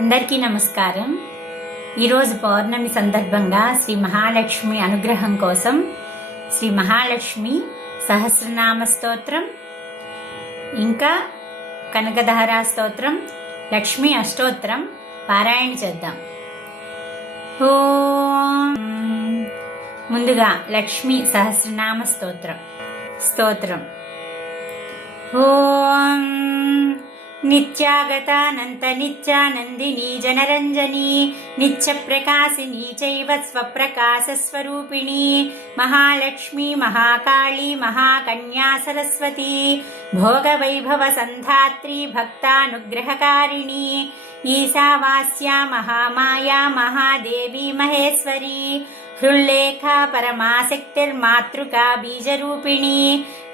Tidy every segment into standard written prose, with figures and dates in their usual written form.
అందరికీ నమస్కారం. ఈరోజు పౌర్ణమి సందర్భంగా శ్రీ మహాలక్ష్మి అనుగ్రహం కోసం శ్రీ మహాలక్ష్మి సహస్రనామ స్తోత్రం, ఇంకా కనకధారా స్తోత్రం, లక్ష్మీ అష్టోత్తరం పారాయణ చేద్దాం. ఓం. ముందుగా లక్ష్మీ సహస్రనామ స్తోత్రం. ఓం నిత్యాగతానంత నిత్యానందిని జనరంజని నిత్యప్రకాశిని చైవ స్వప్రకాశ స్వరూపిణి మహాలక్ష్మి మహాకాళి మహాకన్యా సరస్వతి భోగవైభవ సంధాత్రి భక్తానుగ్రహకారిణి ఈశావాస్యా మహామాయా మహాదేవి మహేశ్వరి హృల్లేఖా పరమాశక్తిర్మాతృకా బీజరూపిణి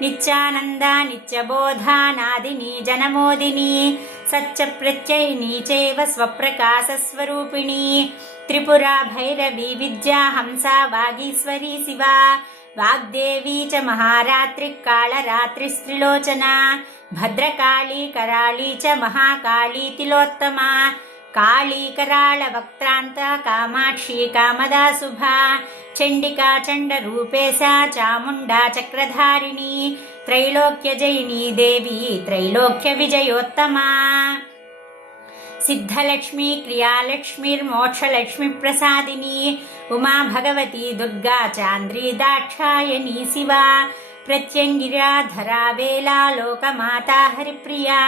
నిత్యానందా నిత్యబోధానాదిని జనమోదిని సత్యప్రత్యయిని చైవ స్వప్రకాశస్వరూపిణి త్రిపురా భైరవి విద్యా హంసా వాగీశ్వరీ శివా వాగ్దేవీ చ మహారాత్రి కాళరాత్రిస్త్రిలోచనా భద్రకాళీ కరాళీ చ మహాకాళీ తిలోత్తమా కాళీ కరాళ వక్త్రాంత కామాక్షి కామదా శుభా చండికా చండ రూపేశా చాముండా చక్రధారిణి త్రైలోక్య జయిని దేవి త్రైలోక్య విజయోత్తమా సిద్ధలక్ష్మి క్రియాలక్ష్మిర్మోక్షలక్ష్మి ప్రసాదిని ఉమా భగవతి దుర్గా చాంద్రీ దాక్షాయణి శివా ప్రత్యంగిరాధరా వేలా లోకమాతా హరిప్రియా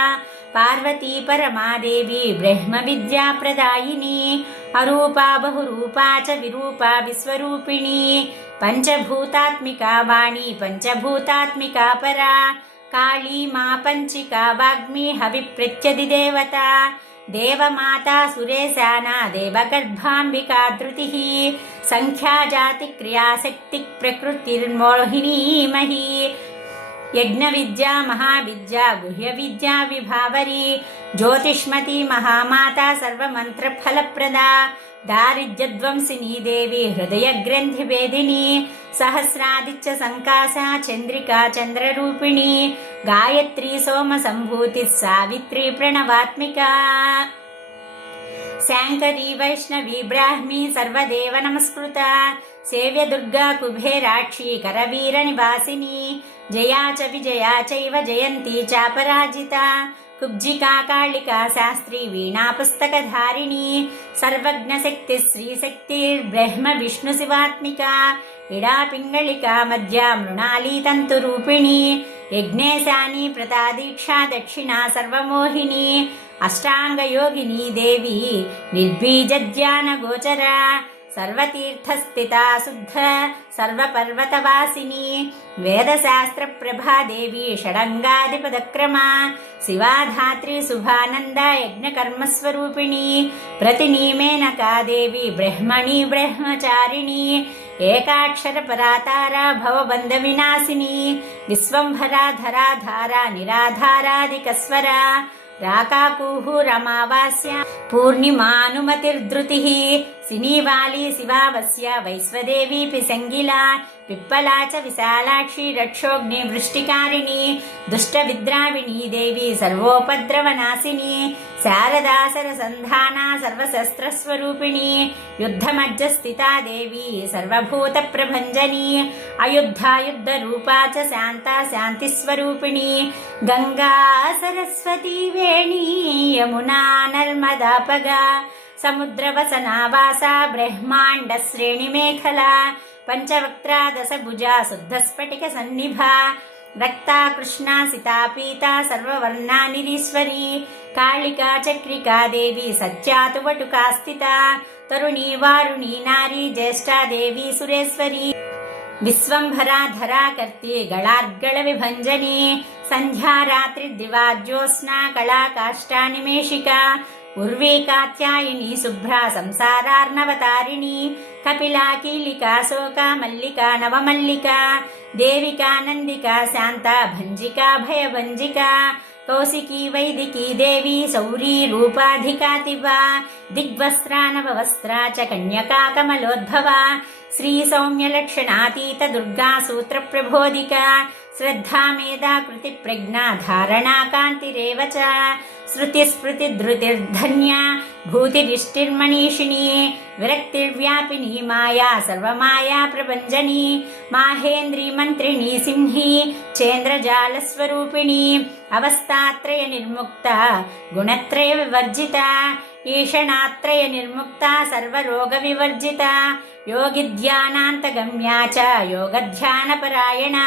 పార్వతీ పరమాదేవి బ్రహ్మ విద్యా ప్రదాయిని అరూపా బహురూపా చ విరూపా విశ్వరూపిణి పంచభూతాత్మికా వాణి పంచభూతాత్మికా పరా కాళీ మా పంచికా వాగ్మి హవిప్రత్యధిదేవత దేవమాతా సురేశానా దేవగర్భాంబికా ధృతి సంఖ్యాజాతి క్రియాశక్తి ప్రకృతిర్మోహినీ మహీ యజ్ఞ విద్యా మహావిద్యా గుహ్య విద్యా విభావరి జ్యోతిష్మతి మహామాతా సర్వమంత్ర ఫలప్రదా దారిద్ర్యధ్వంసిని దేవి హృదయ గ్రంథి వేదిని సహస్రాదిత్య సంకాశా చంద్రికా చంద్రరూపిణి గాయత్రీ సోమ సంభూతి సావిత్రి ప్రణవాత్మికా శాంకరీ వైష్ణవీ బ్రాహ్మీ సర్వదేవ నమస్కృత సేవ్య దుర్గా కుబేరాక్షి కరవీర నివాసిని జయా చ విజయా చైవ జయంతి చాపరాజిత కుబ్జికా కాళికా శాస్త్రి వీణా పుస్తకధారిణి సర్వజ్ఞశక్తి శ్రీశక్తిర్బ్రహ్మ విష్ణు శివాత్మికా ఇడా పింగళికా మధ్యా మృణాళీ తంతురూపిణి యజ్ఞేశాని ప్రతాదీక్షా దక్షిణా సర్వమోహిని అష్టాంగయోగిని దేవి నిర్బీజధ్యాన గోచరా సర్వతీర్థస్థితా శుద్ధ సర్వపర్వతవాసిని వేదశాస్త్ర ప్రభాదేవి షడంగాధిపదక్రమా శివాధాత్రి శుభానంద యజ్ఞకర్మస్వరూపిణి ప్రతినీమేనకాదేవి బ్రహ్మణి బ్రహ్మచారిణి ఏకాక్షర పరాతారా భవబంధ వినాశిని విశ్వంభరా ధరాధారా నిరాధారాదికస్వరా రాకాకూహు రమావాస్య పూర్ణిమానుమతిర్ధృతి సినీవాలి శివావస్య వైశ్వదేవి పిసంగిలా పిప్పలా చ విశాలాక్షి రక్షోగ్ని వృష్టికారిణి దుష్ట విద్రావిణీ దేవి సర్వోపద్రవనాశిని శారదా సరసంధానా సర్వశస్త్రస్వరూపిణి యుద్ధమధ్య స్థితా దేవి సర్వభూత ప్రభంజని అయుద్ధాయుద్ధ రూపా చ శాంతా శాంతిస్వరూపిణి గంగా సరస్వతి వేణి యమునా నర్మదాపగా సముద్రవసనావాసా బ్రహ్మాండ శ్రేణి మేఖలా పంచవక్త్రా దశభుజా శుద్ధస్ఫటిక సన్నిభా రక్తా కృష్ణా సితాపీతా సర్వవర్ణా నిరీశ్వరీ కాళికా చక్రికా దేవి సత్యాతు వటుకా స్థితా తరుణీ వారుణీ నారీ జ్యేష్ఠా దేవి సురేశ్వరీ విశ్వంభరా ధరాకర్తి గళార్గళ విభంజని సంధ్యా రాత్రి దివా జ్యోత్స్నా కళా కాష్టా నిమేషికా ఉర్వీ కాత్యాయిని శుభ్రా సంసారార్ణవతారిణి కపిలా కీలికా శోకా మల్లికా నవమల్లికా దేవికా నందికా శాంతా భంజికా భయభంజికా కౌశికీ వైదికీ దేవి శౌరీ రూపాధికాతివా దిగ్వస్త్రా నవవస్త్రా చ కన్యకా కమలోద్భవా శ్రీ సౌమ్యలక్షణాతీత దుర్గా సూత్ర ప్రబోధికా శ్రద్ధా మేధా కృతి ప్రజ్ఞా ధారణా కాంతిరేవ చ श्रुतिस्मृतिधृतिर्धन्या भूतिरिष्टिर्मनीषिणी विरक्तिर्व्यापिनी माया सर्वमाया प्रभञ्जनी माहेन्द्री मन्त्रिणी सिंही चेन्द्रजालस्वरूपिणी अवस्थात्रय निर्मुक्ता गुणत्रय विवर्जिता ईषणात्रय निर्मुक्ता सर्वरोगविवर्जिता योगिध्यानान्तगम्या च योगध्यानपरायणा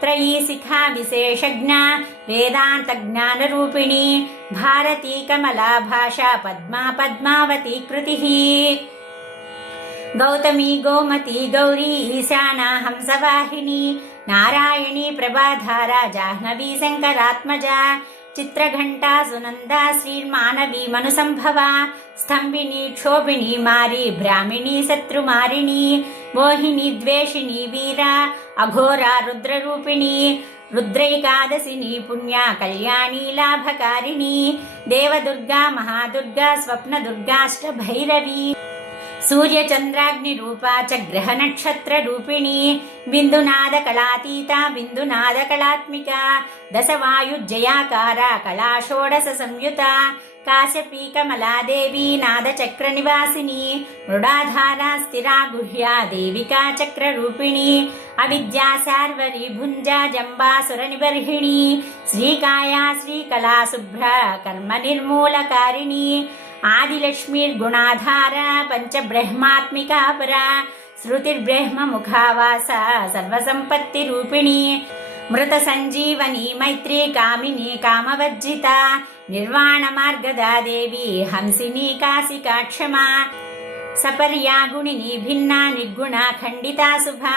त्रयी शिखा विशेषज्ञा वेदान्तज्ञानरूपिणी भारती कमला भाषा पद्मा पद्मावती कृतिः गौतमी गोमती गौरी ईशाना हंसवाहिनी नारायणी प्रभाधारा जाह्नवी शङ्करात्मजा चित्रघण्टा सुनन्दा श्रीर्मानवी मनुसंभवा स्तम्भिनी क्षोभिणी मारी ब्राह्मिणी शत्रुमारिणी मोहिनी द्वेषिणी वीरा अघोरा रुद्ररूपिणी रुद्रैकादशिनी पुण्या कल्याणी लाभकारिणी देवदुर्गा महादुर्गा स्वप्नदुर्गाष्टभैरवी सूर्यचन्द्राग्निरूपा च ग्रहनक्षत्ररूपिणी बिन्दुनादकलातीता बिन्दुनादकलात्मिका दशवायुज्जयाकारा कला षोडशसंयुता काश्यपी कमलादेवी नादचक्रनिवासिनी मृडाधारा स्थिरा गुह्या देविका चक्ररूपिणी अविद्या सार्वरी भुञ्जा जम्बासुरनिबर्हिणी श्रीकाया श्रीकला शुभ्रा कर्मनिर्मूलकारिणी आदिलक्ष्मीर्गुणाधारा पञ्चब्रह्मात्मिका परा श्रुतिर्ब्रह्ममुखावासा सर्वसम्पत्तिरूपिणी मृतसञ्जीवनी मैत्री कामिनी कामवर्जिता निर्वाणमार्गदा देवी हंसिनी काशिका क्षमा सपर्या गुणिनी भिन्ना निर्गुणा खण्डिता शुभा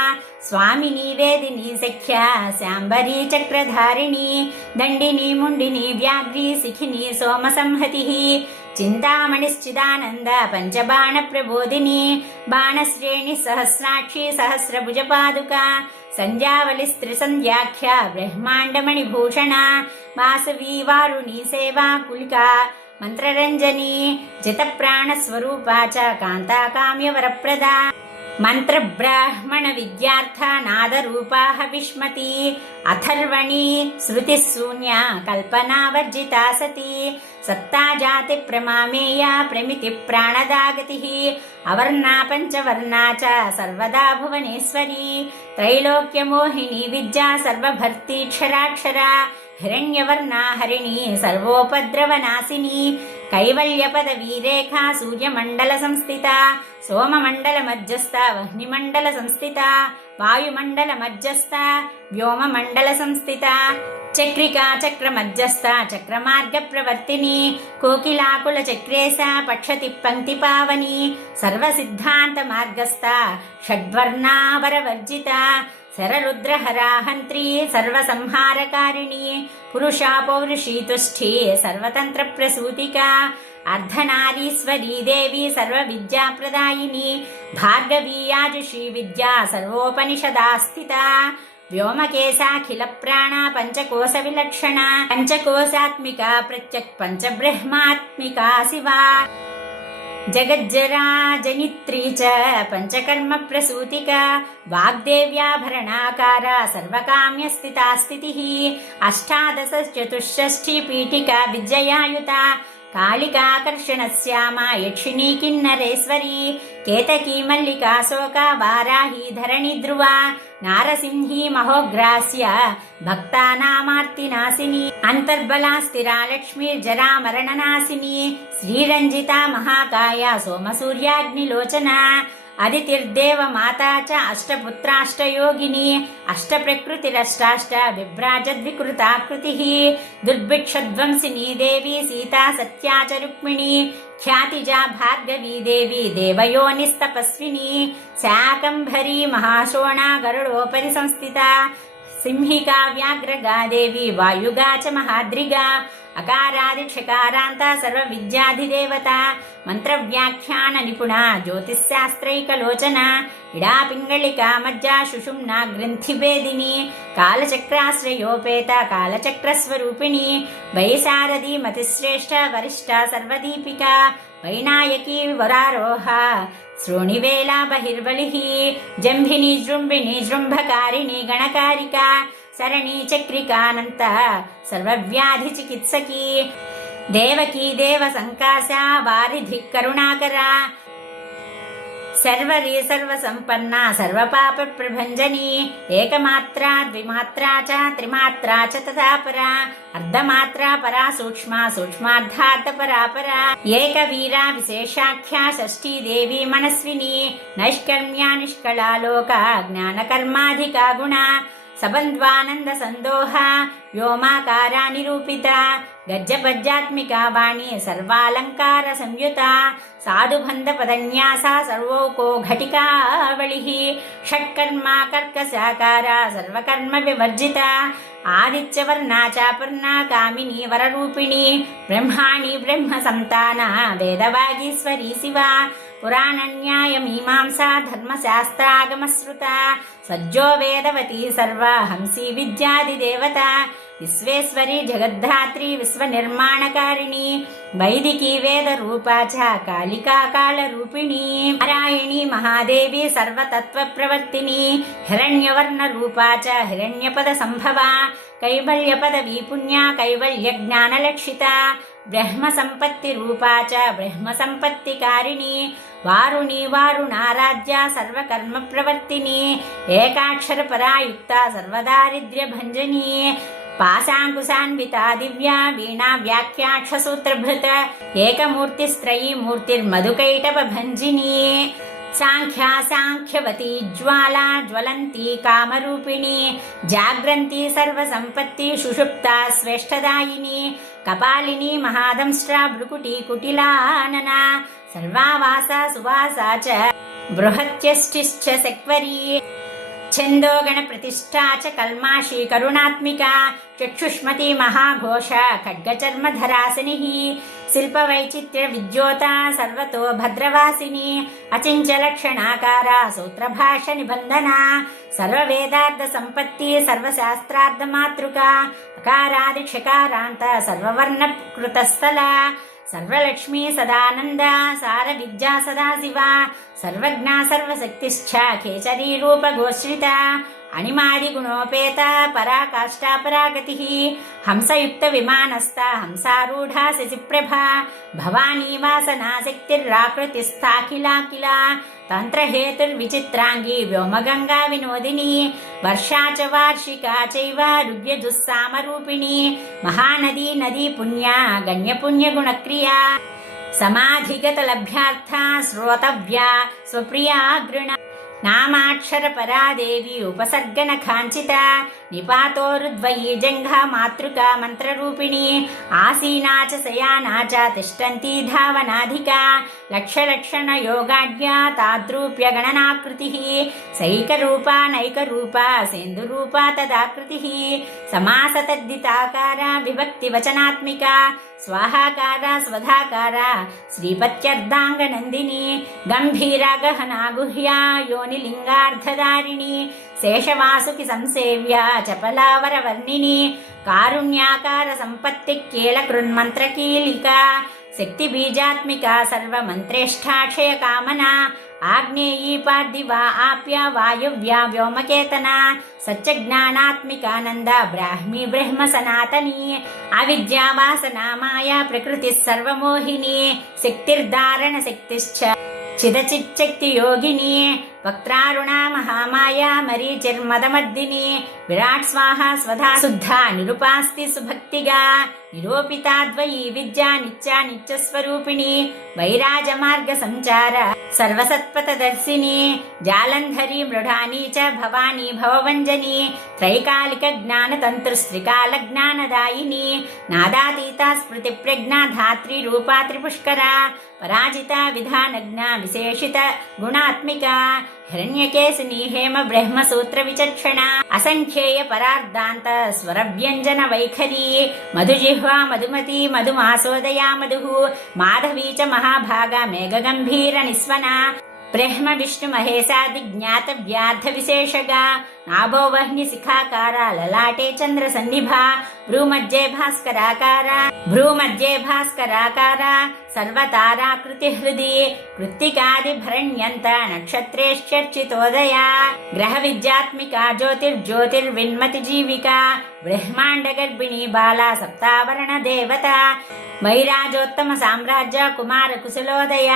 स्वामिनी वेदिनी सख्या शाम्बरी चक्रधारिणी दण्डिनी मुण्डिनी व्याघ्री शिखिनी सोमसंहतिः चिन्तामणिश्चिदानन्द पञ्चबाणप्रबोधिनी बाणश्रेणी सहस्राक्षी सहस्रभुजपादुका सञ्ध्यावलिस्त्रिसन्ध्याख्या ब्रह्माण्डमणिभूषणा वासवी वारुणी सेवा कुलिका मंत्ररंजनी जितप्राणस्वरूपा च कान्ता काम्यवरप्रदा मंत्रब्राह्मण विद्यार्था नादरूपा विस्मती अथर्वणी श्रुतिशून्या कल्पनावर्जिता सती सत्ता जाति प्रमामेया प्रमिति प्राणदा गतिः अवर्णा पंचवर्णा च सर्वदा भुवनेश्वरी त्रैलोक्यमोहिनी विद्या सर्वभर्तीक्षराक्षरा हिरण्यवर्णा हरिणी सर्वोपद्रवनाशिनी कैवल्यपदवीरेखा सूर्यमण्डल संस्थिता सोममण्डल मध्यस्था वह्निमण्डल संस्थिता वायुमण्डल मध्यस्था व्योममण्डल संस्थिता चक्रिका चक्रमध्यस्था चक्रमार्ग प्रवर्तिनी कोकिलाकुल चक्रेशा पक्षति पंक्तिपावनी सर्वसिद्धान्त मार्गस्था षड्वर्णावरवर्जिता शररुद्रहरा हन्त्री सर्वसंहारकारिणी पुरुषा पौरुषी तुष्ठी सर्वतन्त्रप्रसूतिका अर्धनारीश्वरी देवी सर्वविद्याप्रदायिनी भार्गवी याजुषी विद्या सर्वोपनिषदा स्थिता व्योमकेशाखिलप्राणा पञ्चकोशविलक्षणा पञ्चकोशात्मिका प्रत्यक् पञ्चब्रह्मात्मिका शिवा जगज्जरा जनित्री च पंचकर्म प्रसूतिका वाग्देव्याभरणाकारा सर्वकाम्यस्थिता स्थितिः अष्टादश चतुष्षष्ठी पीठिका विजयायुता कालिकाकर्षणश्यामा यक्षिणी किन्नरेश्वरी केतकी मल्लिका शोका वाराही धरणि ध्रुवा नारसिंही महोग्रास्य भक्तानामार्तिनाशिनी अंतर्बला स्थिरा लक्ष्मीर्जरा मरणनाशिनी श्रीरंजिता महाकाया सोमसूर्याग्निलोचना अदितिर्देव माता च अष्टपुत्राष्टयोगिनी अष्टप्रकृतिरष्टाष्ट विभ्राजद्विकृताकृतिः दुर्भिक्षध्वंसिनी देवी सीता सत्या च रुक्मिणी ख्यातिजा भार्गवी देवी देवयोनिस्तपस्विनी शाकम्भरी महाशोणा गरुडोपरि संस्थिता सिंहिका व्याघ्रगा देवी वायुगा च महाद्रिगा अकारादिक्षकारान्ता सर्वविद्याधिदेवता मंत्रव्याख्यान निपुणा ज्योतिषशास्त्रैकलोचना इडा पिंगलिका मज्जा सुषुम्ना ग्रंथिभेदिनी कालचक्राश्रयोपेता कालचक्रस्वरूपिणी वैशारदी मतिश्रेष्ठ वरिष्ठा सर्वदीपिका वैनायकी वरारोहा श्रोणिवेला बहिर्बलिः जम्भिनी जृम्भिणी जृम्भकारिणी गणकारिका सरणि चक्रिकानंत सर्वव्याधि चिकित्सकी దేవకీ దేవ సంకాశ వారిధి కరుణాకరా సర్వరీ సర్వసంపన్నా సర్వపాప ప్రభంజనీ ఏకమాత్రా ద్విమాత్రా చ త్రిమాత్రా చ తథా పరా అర్ధమాత్రా పరా సూక్ష్మా సూక్ష్మార్థార్థ పరా పరా ఏకవీరా విశేషాఖ్యా షష్ఠీ దేవి మనస్విని నైష్కర్మ్యా నిష్కళా లోక జ్ఞానకర్మాధికా గుణ సబంధ్వానంద సందోహ వ్యోమాకారా నిరూపిత గజ్జపజ్జాత్మిక వాణి సర్వాలంకార సంయుత సాధుబంధ పదన్యాస సర్వోకో ఘటికావళి షట్కర్మ కర్కశాకార సర్వకర్మ వివర్జిత ఆదిత్యవర్ణా చాపర్ణా కామిని వరరూపిణి బ్రహ్మాణి బ్రహ్మ సంతాన వేదవాగీశ్వరీ శివ పురాణన్యాయ మీమాంసా ధర్మశాస్త్రాగమశ్రుత సజ్జో వేదవతి సర్వా హంసి విద్యాదిదేవత విశ్వేశ్వరి జగద్ధాత్రి విశ్వనిర్మాణకారిణి వైదికీ వేద రూపా చ కాళికా కాళరూపిణి నారాయణి మహాదేవి సర్వతత్వ ప్రవర్తిని హిరణ్యవర్ణ రూపా చ హిరణ్యపద సంభవ కైవల్యపద విపుణ్య కైవల్య జ్ఞానలక్షిత బ్రహ్మ సంపత్తి రూపా చ బ్రహ్మ సంపత్తికారిణి వారుణి వారుణారాధ్య సర్వకర్మ ప్రవర్తిని ఏకాక్షర పరాయుక్త సర్వదారిద్ర్య భంజని పాశాంకుశాన్వితా దివ్యా వీణా వ్యాఖ్యాక్షసూత్రభృత ఏకమూర్తిస్త్రయీ మూర్తిర్మధుకైటవ భంజిని సాంఖ్యా సాంఖ్యవతి జ్వాలా జ్వలంతి కామరూపిణి జాగ్రంతి సర్వసంపత్తి సుషుప్త శ్రేష్టదాయిని కపాలిని మహాదంష్ట్రా భృకుటి కుటిలానన సర్వావాస సువాసా చ బృహత్యష్టిశ్చ శక్వరీ ఛందోగణ ప్రతిష్టా చ కల్మాషి కరుణాత్మిక చక్షుష్మతి మహాఘోష ఖడ్గచర్మధరాసిని శిల్పవైచిత్ర్య విద్యోత సర్వతో భద్రవాసిని అచించలక్షణాకార సూత్రభాష నిబంధన సర్వవేదార్థ సంపత్తి సర్వశాస్త్రార్థ మాతృక అకారాదిక్షకారాంత సర్వవర్ణ కృతస్థల సర్వలక్ష్మీ సదానంద సార విద్యా సదాశివ సర్వజ్ఞ సర్వశక్తిశ్చ కేసరీ రూప గోశ్రిత అణిమాది గుణోపేత పరాకాష్ఠా పరాగతి హంసయుక్త విమానస్థ హంసారూఢా శశిప్రభ భవానీ వాసనా శక్తిరాకృతిస్థాఖిలాఖిల తంత్రహేతుర్విచిత్రాంగి వ్యోమగంగా వినోదిని వర్షా చ వార్షికా చైవ రుగ్యజుస్సామరూపిణి మహానదీ నదీ పుణ్యా గణ్యపుణ్య గుణక్రియా సమాధిగత లభ్యార్థ శ్రోతవ్యా స్వప్రియా గృణ నామాక్షర పరాదేవి ఉపసర్గన కాంచిత నిపాతోరుద్వయీ జంఘా మాతృకా మంత్రరూపిణి ఆసీనా చ శయానా చ తిష్టంతి ధావనాధికా లక్షలక్షణ యోగాఢ్యా తాద్రూప్య గణనాకృతి సైకరూపా నైకరూపా సేందురూపా తదాకృతి సమాసతద్దితాకార విభక్తి వచనాత్మిక స్వాహాకార స్వధాకార శ్రీపత్యర్ధాంగనందిని గంభీరా గహనా గుహ్యా యోనిలింగార్ధదారిణి శేషవాసుకి సంసేవ్య చపలావరవర్ణిని కారుణ్యాకార సంపత్తి కీలకృన్మంత్రకీలిక శక్తి బీజాత్మిక సర్వమంత్రేష్టాక్షయ కామన ఆగ్నేయీ పార్థివా ఆప్య వాయువ్యా వ్యోమకేతన సత్యజ్ఞానాత్మికానంద బ్రాహ్మీ బ్రహ్మ సనాతని అవిద్యావాసనా మాయా ప్రకృతి సర్వమోహిని శక్తిర్ధారణ శక్తిశ్చ చిదచిచ్చక్తి యోగిని వక్త్రారుణా మహామాయా మరీచిర్మదమర్దిని విరాట్ స్వాహ స్వధా శుద్ధ నిరుపాస్తి సుభక్తిగా నిరూపితాద్వయీ విద్యా నిత్యా నిత్యస్వరూపిణి వైరాజ మార్గ సంచార సర్వసత్పథదర్శిని జాలంధరి మృఢాని చ భవానీ భవవంజని త్రైకాలిక జ్ఞానతంత్రస్త్రికాల జ్ఞానదాయిని నాదాతీతా స్మృతి ప్రజ్ఞా ధాత్రి రూపా త్రిపుష్కర పరాజిత విధానజ్ఞ విశేషిత గుణాత్మిక హిరణ్యకేశిని హేమ బ్రహ్మసూత్ర విచక్షణ అసంఖ్యేయ పరార్ధాంత స్వరవ్యంజన వైఖరి మధుజిహ్వా మధుమతి మధుమాసోదయా మధు మాధవీ చ మహాభాగా మేఘగంభీర నిస్వన బ్రహ్మ విష్ణు మహేశాది జ్ఞాత వ్యార్థ విశేషగా నాభోవహ్ని శిఖాకార లలాటే చంద్ర సన్నిభ భ్రూమధ్యే భాస్కరాకార సర్వతారాకృతి హృది కృత్తికాదిభరణ్యంత నక్షత్రేశ్చర్చితోదయ గ్రహ విద్యాత్మిక జ్యోతిర్విన్మతి జీవిక బ్రహ్మాండ గర్భిణీ బాలా సప్తావరణ దేవత వైరాజోత్తమ సామ్రాజ్య కుమార కుశలోదయ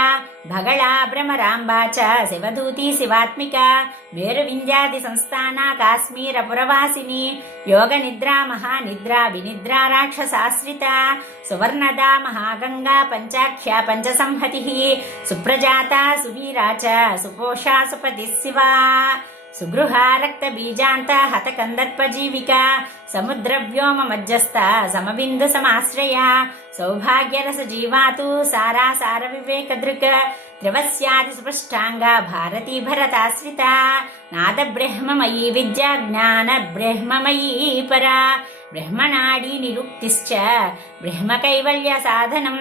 భగళ భ్రమరాంబా చ శివదూతి శివాత్మిక మేరు వింధ్యాది సంస్థాన కాశ్మీర పురవాసిని యోగ నిద్రా మహానిద్రా వినిద్రా రాక్షసాశ్రిత సువర్ణదా మహాగంగా పంచాఖ్యా పంచసంహతి సుప్రజాత సువీరా చ సుపోషా సుపతి శివా సుగృహ రక్త బీజాంత హత కందర్ప జీవిక సముద్ర వ్యోమ మధ్యస్థ సమబిందు సమాశ్రయ సౌభాగ్య రస జీవాతు సారా సార వివేక దృక్ త్రివస్యాది సుపృష్టాంగ భారతీ భరతాశ్రిత నాద బ్రహ్మమయీ విద్యా జ్ఞాన బ్రహ్మమయీ పరా బ్రహ్మనాడీ నిరుక్తిశ్చ బ్రహ్మ కైవల్య సాధనం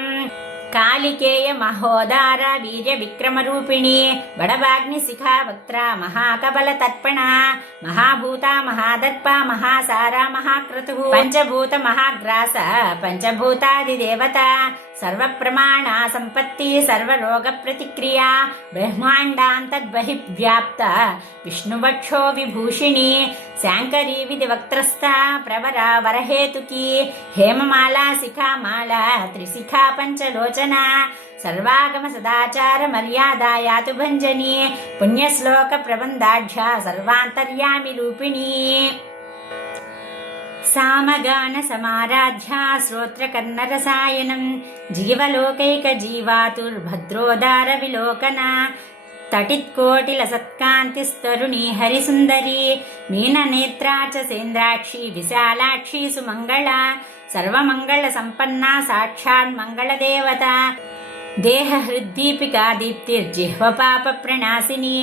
కాళికేయ మహోదార వీర్య విక్రమ రూపిణి బడబాగ్ని శిఖా వక్త్ర మహాకబల తర్పణ మహాభూత మహాదర్ప మహాసార మహాక్రతు పంచభూత మహాగ్రాస పంచభూతాది దేవత సర్వ ప్రమాణ సంపత్తి సర్వరోగ ప్రతిక్రియ బ్రహ్మాండాంతర్బహిర్వ్యాప్త విష్ణువక్షో విభూషిణి శాంకరీ విధివక్త్రస్థ ప్రవర వరహేతుకి హేమమాలా శిఖామాల త్రిశిఖా పంచలోచన సర్వాగమ సదాచార మర్యాదా యాతు భంజని పుణ్యశ్లోక ప్రబంధాఢ్య సర్వాంతర్యామి రూపిణి సామగాన సమారాధ్య శ్రోత్రకర్ణరసాయనం జీవలోకైక జీవాతుర్భద్రోదార విలోకన తటిత్కోటిల సత్కాంతిస్తరుణి హరిసుందరి మీననేత్రా చ సేంద్రాక్షి విశాలాక్షి సుమంగళ సర్వమంగళ సంపన్న సాక్షాన్ మంగళదేవత దేహ హృద్దీపికా దీప్తిర్జిహ్వ పాప ప్రణాశిని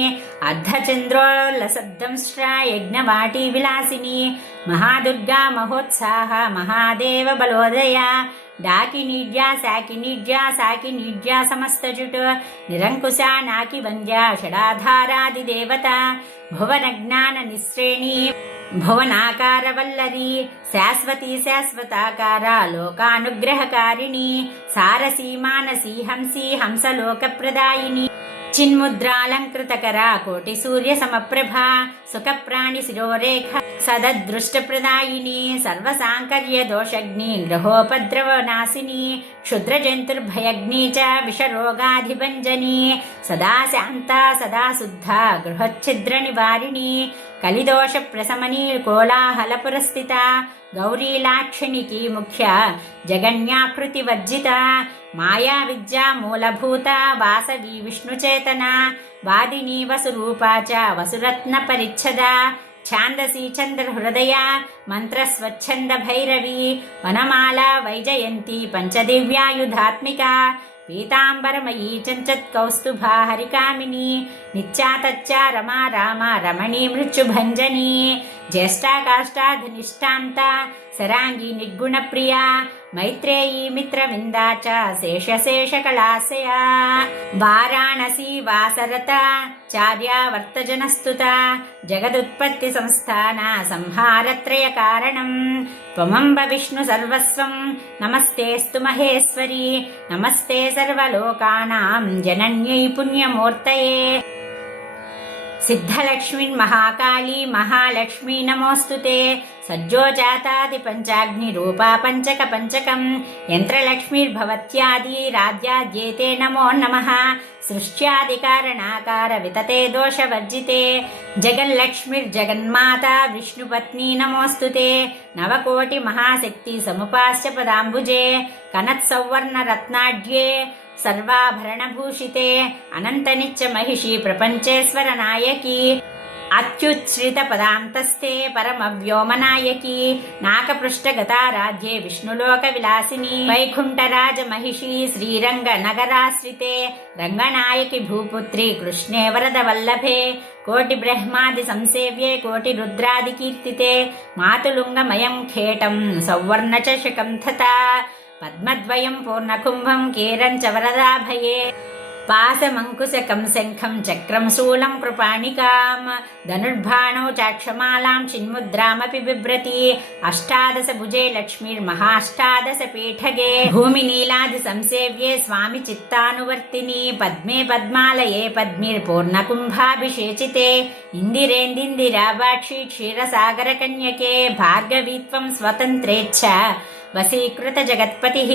అర్ధచంద్రోల్లసద్దంశ్రా యజ్ఞవాటీ విలాసిని మహాదుర్గా మహోత్సాహ మహాదేవ బలోదయ డాకినీడ్యా సాకినీడ్యా సమస్తజుట్ నిరంకుశా నాకి వంద్యా షడాధారాది దేవత భువన జ్ఞాన నిశ్రేణి భువనాకార వల్లరి శాశ్వతీ శాశ్వతాకార లోకానుగ్రహకారిణి సారసీ మానసీ హంసీ హంసలోక ప్రదాయిని చిన్ముద్రాలంకృతకర కోటి సూర్య సమప్రభ సుఖ ప్రాణి శిరోరేఖ సదదృష్ట ప్రదాయిని సర్వసాంకర్య దోషగ్ని గ్రహోపద్రవ నాశిని క్షుద్ర జంతుర్భయగ్ని చ విషరోగాధిభంజని సదా శాంత సదా శుద్ధ గృహఛిద్ర నివారిణి కలిదోష ప్రశమని కోలాహల పురస్థిత గౌరీ లాక్షణికి ముఖ్య జగన్యాకృతి వర్జిత మాయా విద్యా మూలభూత వాసవి విష్ణుచేతన వాదిని వసురూపా చ వసురత్న పరిచ్ఛద ఛాందసి చంద్ర హృదయ మంత్ర స్వచ్ఛంద భైరవి వనమాల వైజయంతి పంచదివ్యాయుధాత్మిక పీతాంబరమయీ చంచత్ కౌస్తుభా హరికామిని నిత్యాతచ్చా రమా రామ రమణీ మృత్యుభంజని జ్యేష్ఠాకాష్టాధనిష్టాంత శరాంగి నిర్గుణ ప్రియా మైత్రేయీ మిత్రవిందా చ శేషశేషకళాశయ వారాణసీ వాసరత చార్యావర్తజనస్తుత జగదుత్పత్తి సంస్థాన సంహారత్రయ కారణం త్వమంబ విష్ణు సర్వస్వం నమస్తేస్తు మహేశ్వరి నమస్తే సర్వలోకానాం జనన్యై పుణ్యమూర్తయే సిద్ధలక్ష్మీర్మహాకాళీ మహాలక్ష్మీ నమోస్తుతే సజ్జోజాతాది పంచాగ్ని రూపా పంచక పంచకం యంత్రలక్ష్మీర్భవత్యాది రాజ్యాద్యేతే నమో నమః సృష్ట్యాది కారణాకార వితతే దోషవర్జితే జగల్లక్ష్మీర్జగన్మాత విష్ణుపత్ని నమోస్తుతే నవకోటి మహాశక్తి సముపాస్య పదాంబుజే కనత్సౌవర్ణ రత్నాఢ్యే సర్వాభరణభూషితే అనంతనిత్య మహిషి ప్రపంచేశ్వర నాయకి అత్యుచ్ఛ్రిత పదాంతస్థే పరమ వ్యోమనాయకి నాకపృష్ఠగతారాధ్యే విష్ణులోక విలాసిని వైకుంఠరాజ మహిషి శ్రీరంగ నగరాశ్రితే రంగనాయకి భూపుత్రి కృష్ణే వరద వల్లభే కోటి బ్రహ్మాది సంసేవ్యే కోటి రుద్రాది కీర్తితే మాతులుంగమయం ఖేటం సౌవర్ణ చషకం తథా పద్మద్వయం పూర్ణకుంభం కేరం చ వరదాభయే पासमङ्कुशकं शङ्खं चक्रं शूलं कृपाणिकां धनुर्बाणौ चाक्षमालां चिन्मुद्रामपि बिभ्रति अष्टादशभुजे लक्ष्मीर्महाष्टादशपीठगे भूमिनीलादिसंसेव्ये स्वामि चित्तानुवर्तिनि पद्मे पद्मालये पद्मीर्पूर्णकुम्भाभिषेचिते इन्दिरेन्दिन्दिराभाक्षी क्षीरसागरकन्यके भार्गवीत्वं स्वतन्त्रेच्छ वसीकृत जगत्पतिः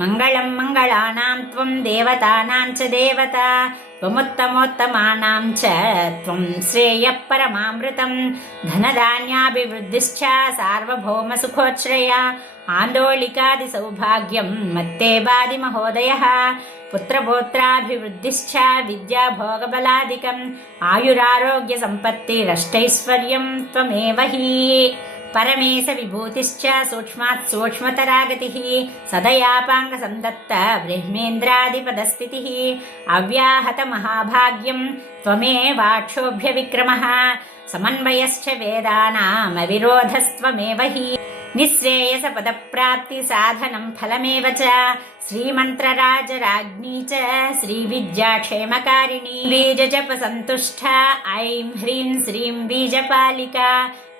मङ्गलं मङ्गलानां त्वं देवतानां च देवता त्वमुत्तमोत्तमानां च त्वं श्रेयः परमामृतं धनधान्याभिवृद्धिश्च सार्वभौमसुखोच्छ्रया आन्दोलिकादिसौभाग्यं मत्ते बाधि महोदयः पुत्रपौत्राभिवृद्धिश्च विद्याभोगबलादिकम् आयुरारोग्यसम्पत्तिरष्टैश्वर्यं त्वमेव हि परमेश विभूतिश्च सूक्ष्मात् सूक्ष्मतरागतिः सदयापाङ्गसन्दत्त ब्रह्मेन्द्रादिपदस्थितिः अव्याहत महाभाग्यं त्वमेवाक्षोभ्यविक्रमः समन्वयश्च वेदानामविरोधस्त्वमेव हि निःश्रेयसपदप्राप्ति साधनं फलमेव च श्रीमन्त्रराजराज्ञी च श्रीविद्याक्षेमकारिणी बीजजपसन्तुष्टा ऐं ह्रीं श्रीं बीजपालिका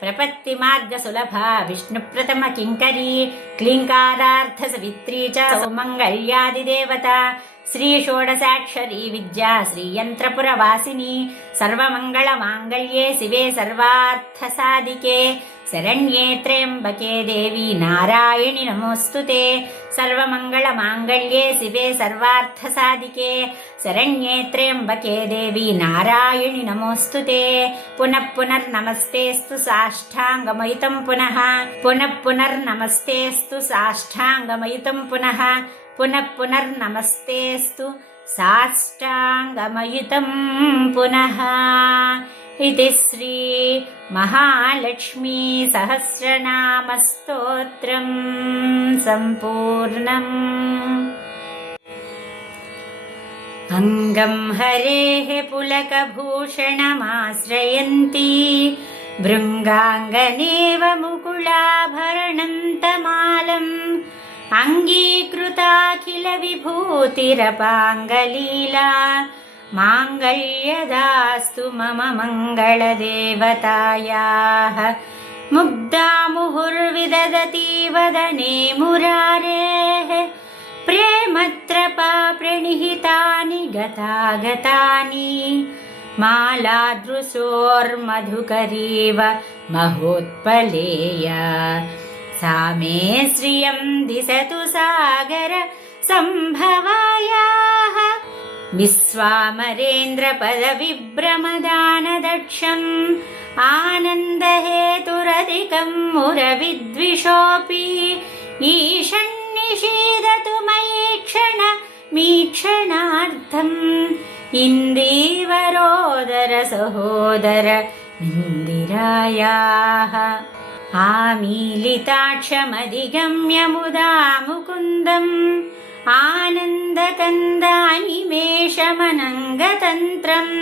प्रपत्तिमार्गसुलभा विष्णुप्रथमकिङ्करी क्लीङ्कारार्थसवित्री च सौमङ्गल्यादिदेवता श्रीषोडशाक्षरी विद्या श्रीयन्त्रपुरवासिनी सर्वमङ्गलमाङ्गल्ये शिवे सर्वार्थसाधिके शरण्ये त्र्यम्बके देवी नारायणि नमोऽस्तुते सर्वमङ्गलमाङ्गल्ये शिवे सर्वार्थसाधिके शरण्ये त्र्यम्बके देवी नारायणि नमोऽस्तुते पुनः पुनर्नमस्तेऽस्तु साष्टाङ्गमयुतं पुनः पुनः पुनर्नमस्तेऽस्तु साष्टाङ्गमयुतं पुनः पुनः पुनर्नमस्तेऽस्तु साष्टाङ्गमयुतं पुनः इति श्री महालक्ष्मी सहस्रनामस्तोत्रं सम्पूर्णम् अङ्गं हरेः पुलकभूषणमाश्रयन्ती भृङ्गाङ्गनेव मुकुलाभरणं तमालम् अङ्गीकृताखिलविभूतिरपाङ्गलीला माङ्गल्यदास्तु मम मङ्गलदेवतायाः मुग्धा मुहुर्विदधति वदने मुरारेः प्रेमत्रपा प्रणिहितानि गतागतानि मालादृशोर्मधुकरीव महोत्पलेया सा मे श्रियं दिशतु सागर सम्भवायाः विश्वामरेन्द्रपदविभ्रमदानदक्षम् आनन्दहेतुरधिकं मुरविद्विषोऽपि ईशन्निषीदतु मयि क्षणमीक्षणार्थम् इन्दीवरोदर सहोदर इन्दिरायाः आमीलिताक्षमधिगम्य मुदा मुकुन्दम् आनन्दकन्दानिमेषमनङ्गतन्त्रम्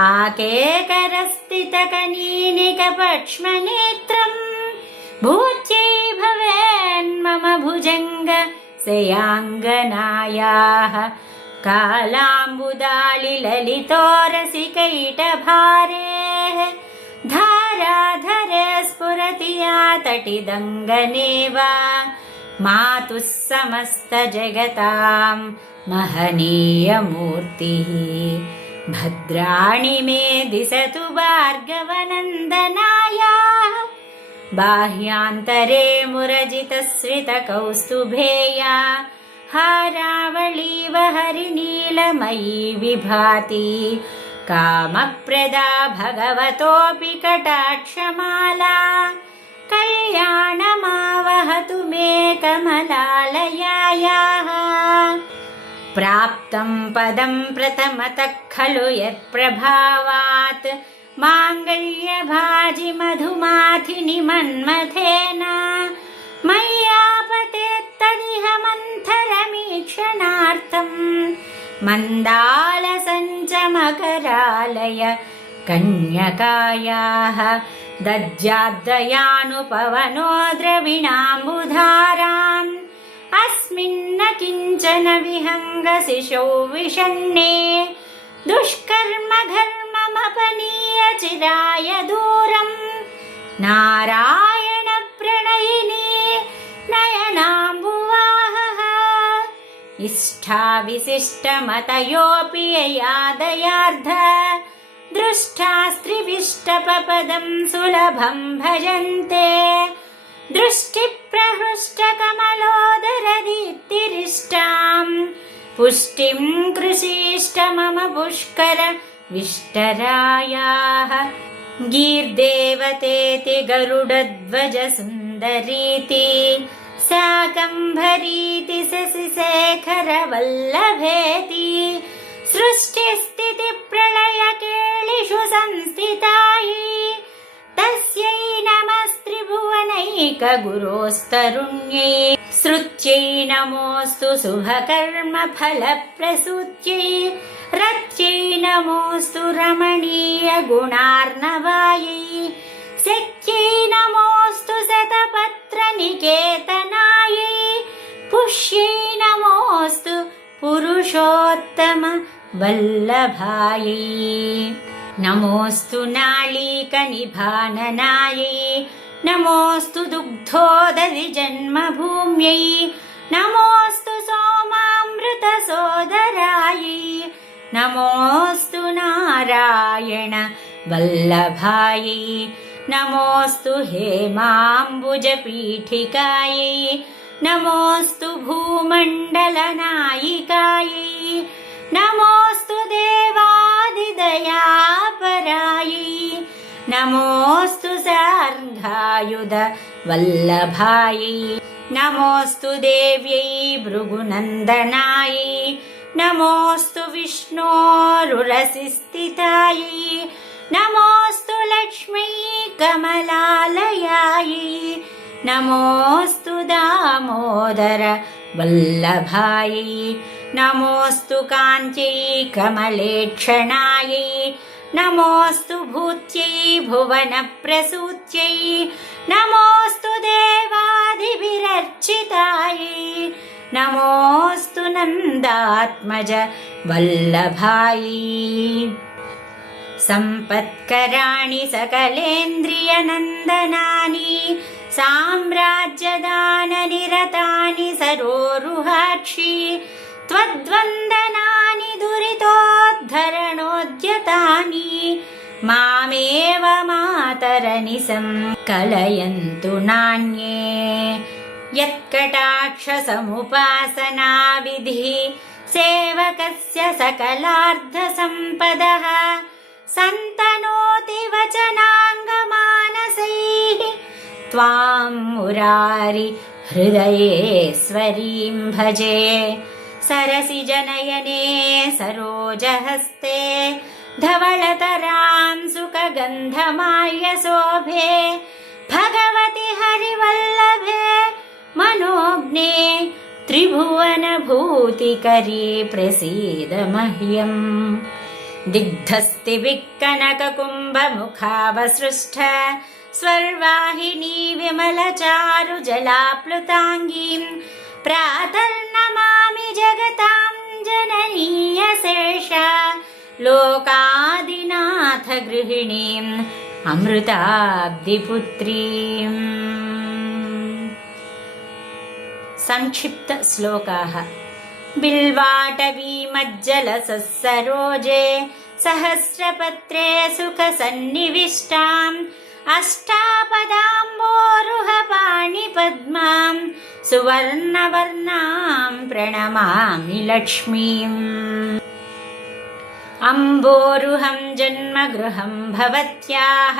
आकेकरस्थितकनीनिकपक्ष्मनेत्रम् भूत्यै भवेन्मम भुजङ्ग सयाङ्गनायाः कालाम्बुदालिललितोरसिकैटभारेः धाराधरे स्फुरति या तटिदङ्गनेव मातुः समस्तजगतां महनीयमूर्तिः भद्राणि मे दिशतु भार्गवनन्दनायाः बाह्यान्तरे मुरजितश्रितकौस्तुभेया हारावळीव हरिनीलमयी विभाति कामप्रदा भगवतोऽपि कटाक्षमाला कल्याणमावहतु मे कमलालयायाः प्राप्तं पदं प्रथमतः खलु यत्प्रभावात् माङ्गल्यभाजि मधुमाथिनि मन्मथेन मय्यापतेत्तदिह मन्थरमीक्षणार्थम् मन्दालसञ्चमकरालय कन्यकायाः दज्जाद्दयानुपवनो द्रविणाम्बुधाराम् अस्मिन्न किञ्चन विहङ्गसिशौ विषण्णे दुष्कर्म घर्ममपनीय चिराय दूरम् नारायण प्रणयिनी नयनाम्बुवाहः इष्टाविशिष्टमतयोऽपि ययादयार्ध दृष्टा स्त्रिविष्टपपदं सुलभं भजन्ते दृष्टिप्रहृष्टकमलोदरदीप्तिरिष्टां पुष्टिं कृषीष्ट मम पुष्कर विष्टरायाः गीर्देवतेति गरुडध्वज सुन्दरीति शाकम्भरीति शशिशेखर वल्लभेति सृष्टिस्थितिप्रलयकेलिषु संस्थितायै तस्यै नमस्त्रिभुवनैकगुरोस्तरुण्यै श्रुत्यै नमोऽस्तु शुभकर्मफलप्रसूत्यै रत्यै नमोऽस्तु रमणीयगुणार्णवायै शक्यै नमोऽस्तु शतपत्रनिकेतनायै पुष्यै नमोऽस्तु पुरुषोत्तम वल्लभायै नमोऽस्तु नाळीकनिभाननायै नमोऽस्तु दुग्धोदधि जन्मभूम्यै नमोऽस्तु सोमामृतसोदरायै नमोऽस्तु नारायण वल्लभायै नमोऽस्तु हेमाम्बुजपीठिकायै नमोऽस्तु भूमण्डलनायिकायै नमोऽस्तु देवादिदयापरायै नमोऽस्तु सार्धायुध वल्लभायै नमोऽस्तु देव्यै भृगुनन्दनायै नमोऽस्तु विष्णोरुरसिस्थितायै नमोऽस्तु लक्ष्मी कमलालयायै नमोऽस्तु दामोदर वल्लभायै नमोऽस्तु कान्त्यै कमलेक्षणायै नमोऽस्तु भूत्यै भुवनप्रसूत्यै नमोऽस्तु देवादिभिरर्चितायै नमोऽस्तु नन्दात्मज वल्लभायै सम्पत्कराणि सकलेन्द्रियनन्दनानि साम्राज्यदाननिरतानि सरोरुहाक्षि त्वद्वन्दनानि दुरितोद्धरणोद्यतानि मामेव मातरनिशं कलयन्तु नान्ये यत्कटाक्षसमुपासनाविधिः सेवकस्य सकलार्धसम्पदः सन्तनोति वचनाङ्गमानसैः त्वां मुरारि हृदयेश्वरीं भजे सरसिजनयने सरोजहस्ते धवलतरां सुखगन्धमाल्यशोभे भगवति हरिवल्लभे मनोज्ञे त्रिभुवनभूतिकरी प्रसीद मह्यम् दिग्धस्तिभिक्कनककुम्भमुखावसृष्ट स्वर्वाहिनी विमलचारुजलाप्लुताङ्गीं प्रातर्नमामि जगतां जननीयशेषा लोकादिनाथ गृहिणीम् अमृताब्धिपुत्रीम्। संक्षिप्त श्लोकाः। बिल्वाटवी मज्जलसरोजे सहस्रपत्रे सुखसन्निविष्टाम् अष्टापदाम्बोरुहपाणिपद्मां सुवर्णवर्णां प्रणमामि लक्ष्मीम्। अम्बोरुहं जन्मगृहं भवत्याः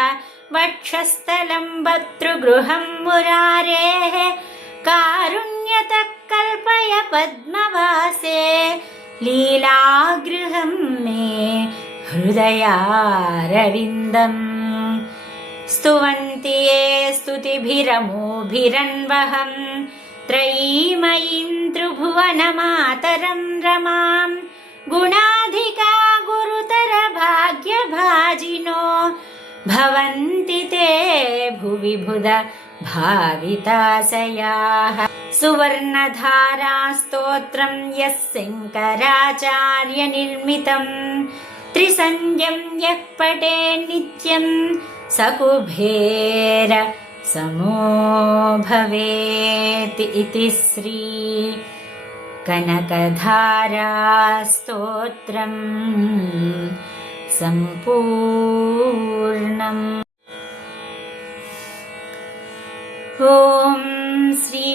वक्षस्थलं भर्तृगृहं मुरारेः कारुण्यतः कल्पय पद्मवासे लीलागृहं मे हृदयारविन्दम्। स्तुवन्ति ये स्तुतिभिरमोभिरन्वहं त्रयीमयीं त्रिभुवनमातरं रमां गुणाधिका गुरुतर भाग्यभाजिनो भवन्ति ते भुवि बुध भाविताशयाः। सुवर्णधारास्तोत्रं यः शङ्कराचार्यनिर्मितम् त्रिसन्ध्यं यः पठेत् नित्यं स कुबेर समो भवेत् इति श्री कनकधारास्तोत्रम् सम्पूर्णम्। ॐ श्री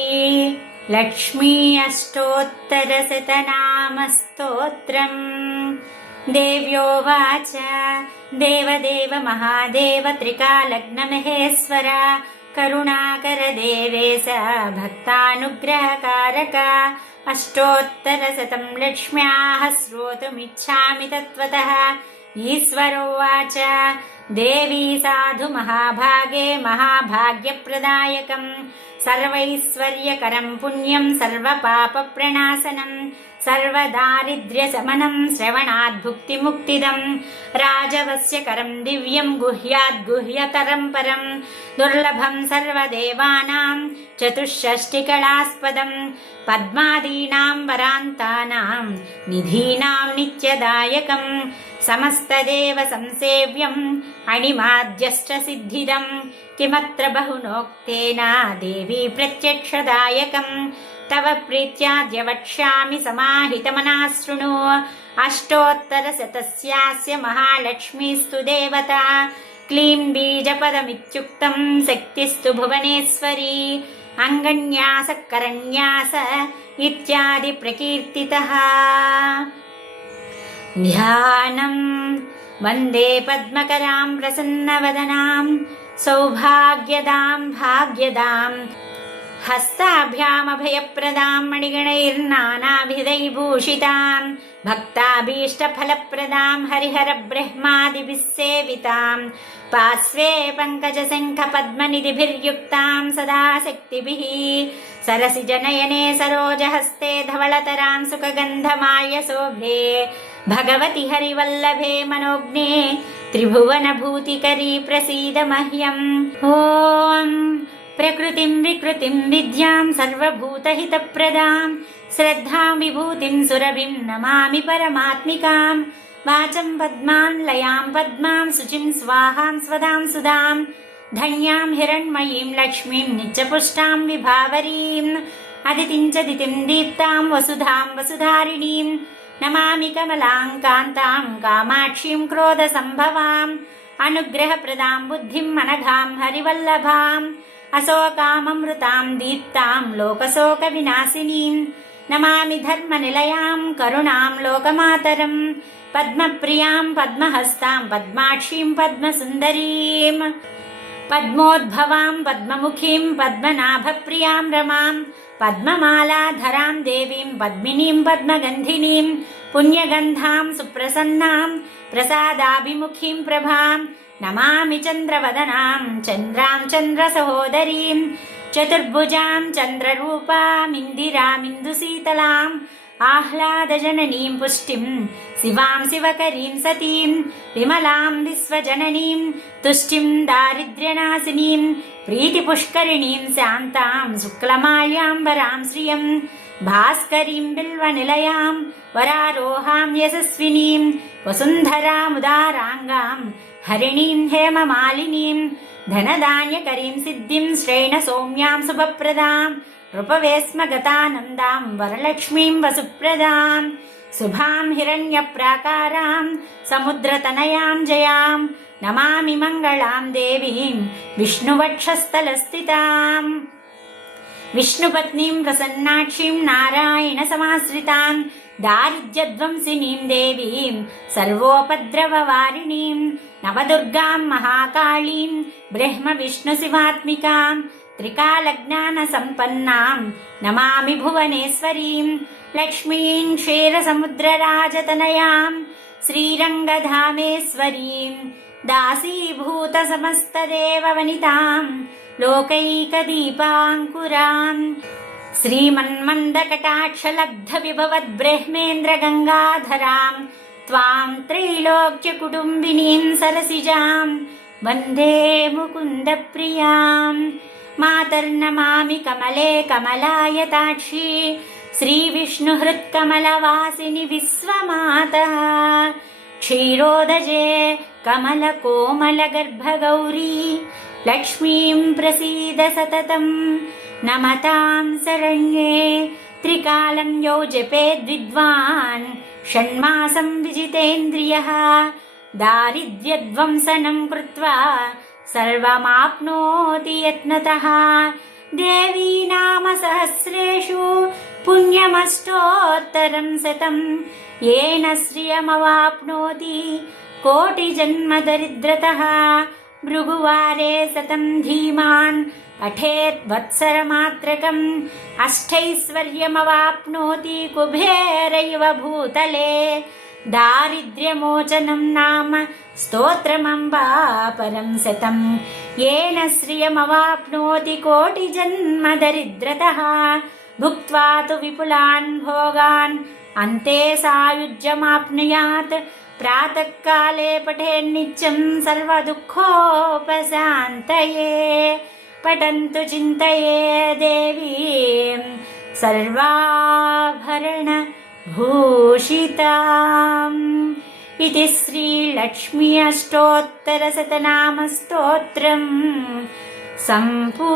लक्ष्मी अष्टोत्तरशतनामस्तोत्रम्। देव्योवाच देवदेव महादेव त्रिकालग्नमहेश्वर करुणाकर देवेश भक्तानुग्रहकारक अष्टोत्तरशतं लक्ष्म्याः श्रोतुमिच्छामि तत्त्वतः। ईश्वरोवाच देवी साधु महाभागे महाभाग्यप्रदायकं सर्वैश्वर्यकरं पुण्यं सर्वपापप्रणाशनं सर्वदारिद्र्यशमनं श्रवणाद्भुक्तिमुक्तिदं राजवस्यकरं दिव्यं गुह्याद्गुह्यतरं परं दुर्लभं सर्वदेवानां चतुष्षष्टिकलास्पदं पद्मादीनां वरान्तानां निधीनां नित्यदायकं समस्तदेव संसेव्यम् अणिमाद्यष्टसिद्धिदं किमत्र बहुनोक्तेन देवी प्रत्यक्षदायकं तव प्रीत्याद्य वक्ष्यामि समाहितमनः शृणु। अष्टोत्तरशतस्यास्य महालक्ष्मीस्तु देवता क्लीं बीजपदमित्युक्तं शक्तिस्तु भुवनेश्वरी अङ्गन्यास करन्यास इत्यादि प्रकीर्तितः। ध्यानं वन्दे पद्मकरां प्रसन्नवदनां सौभाग्यदां भाग्यदां हस्ताभ्यामभयप्रदां मणिगणैर्नानाभिधैर्भूषितां भक्ताभीष्टफलप्रदां हरिहरब्रह्मादिभिः सेवितां पार्श्वे पङ्कजशङ्खपद्मनिधिभिर्युक्तां सदा शक्तिभिः सरसिजनयने सरोजहस्ते धवलतरां सुखगन्धमाल्यशोभे भगवति हरिवल्लभे मनोज्ञे त्रिभुवनभूतिकरी प्रसीद मह्यम्। ॐ प्रकृतिं विकृतिं विद्यां सर्वभूतहितप्रदां श्रद्धां विभूतिं सुरभिं नमामि परमात्मिकां वाचं पद्मां लयां पद्मां शुचिं स्वाहां स्वदां सुधां धन्यां हिरण्मयीं लक्ष्मीं नित्यपुष्टां विभावरीम् अदितिं च दितिं दीप्तां वसुधां वसुधारिणीं नमामि कमलां कान्तां कामाक्षीं क्रोधसम्भवाम् अनुग्रहप्रदां बुद्धिं अनघां हरिवल्लभाम् अशोकाममृतां दीप्तां लोकशोकविनाशिनीं नमामि धर्मनिलयां करुणां लोकमातरं पद्मप्रियां पद्महस्तां पद्माक्षीं पद्मसुन्दरीं पद्मोद्भवां पद्ममुखीं पद्मनाभप्रियां रमां पद्ममालाधरां देवीं पद्मिनीं पद्मगन्धिनीं पुण्यगन्धां सुप्रसन्नां प्रसादाभिमुखीं प्रभां नमामि चन्द्रवदनां चन्द्रां चन्द्रसहोदरीं चतुर्भुजां चन्द्ररूपामिन्दिरामिन्दुशीतलाम् आह्लादजननीं पुष्टिं शिवां शिवकरीं सतीं विमलां विश्वजननीं तुष्टिं दारिद्र्यनाशिनीं प्रीतिपुष्करिणीं शान्तां शुक्लमाल्याम्बरां श्रियं भास्करीं बिल्वनिलयां वरारोहां यशस्विनीं वसुन्धरामुदाराङ्गां हरिणीं हेममालिनीं धनधान्यकरीं सिद्धिं श्रेणसौम्यां शुभप्रदां रूपवेस्मगतानन्दां वरलक्ष्मीं वसुप्रदां शुभां हिरण्यप्राकारां समुद्रतनयां जयां नमामि मङ्गलां देवीं विष्णुवक्षस्थलस्थितां विष्णुपत्नीं प्रसन्नाक्षीं नारायणसमाश्रितां दारिद्र्यध्वंसिनीं देवीं सर्वोपद्रववारिणीं नवदुर्गां महाकालीं ब्रह्मविष्णुशिवात्मिकां त्रिकालज्ञानसम्पन्नां नमामि भुवनेश्वरीं लक्ष्मीं क्षीरसमुद्रराजतनयां श्रीरङ्गधामेश्वरीं दासीभूतसमस्तदेववनितां लोकैकदीपाङ्कुरां श्रीमन्मन्दकटाक्षलब्धविभवद्ब्रह्मेन्द्रगङ्गाधरां त्वां त्रैलोक्यकुटुम्बिनीं सरसिजां वन्दे मुकुन्दप्रियां मातर्नमामि कमले कमलायताक्षी श्रीविष्णुहृत्कमलवासिनि विश्वमातः क्षीरोदजे कमलकोमलगर्भगौरी लक्ष्मीं प्रसीद सततं नमतां शरण्ये त्रिकालं यो जपेद्विद्वान् षण्मासं विजितेन्द्रियः दारिद्र्यध्वंसनं कृत्वा सर्वमाप्नोति यत्नतः देवी नाम सहस्रेषु पुण्यमष्टोत्तरं शतं येन श्रियमवाप्नोति कोटिजन्मदरिद्रतः भृगुवारे शतं धीमान् पठेत् वत्सरमात्रकम् अष्टैश्वर्यमवाप्नोति कुबेरैव भूतले दारिद्र्यमोचनं नाम स्तोत्रमम्बा परं शतं येन श्रियमवाप्नोति कोटिजन्मदरिद्रतः भुक्त्वा तु विपुलान् भोगान् अन्ते सायुज्यमाप्नुयात् प्रातःकाले पठेन्नित्यं सर्वदुःखोपशान्तये पठन्तु चिन्तये देवीं सर्वाभरणभूषिताम् इति श्रीलक्ष्मी अष्टोत्तरशतनामस्तोत्रम् सम्पूर्णम्।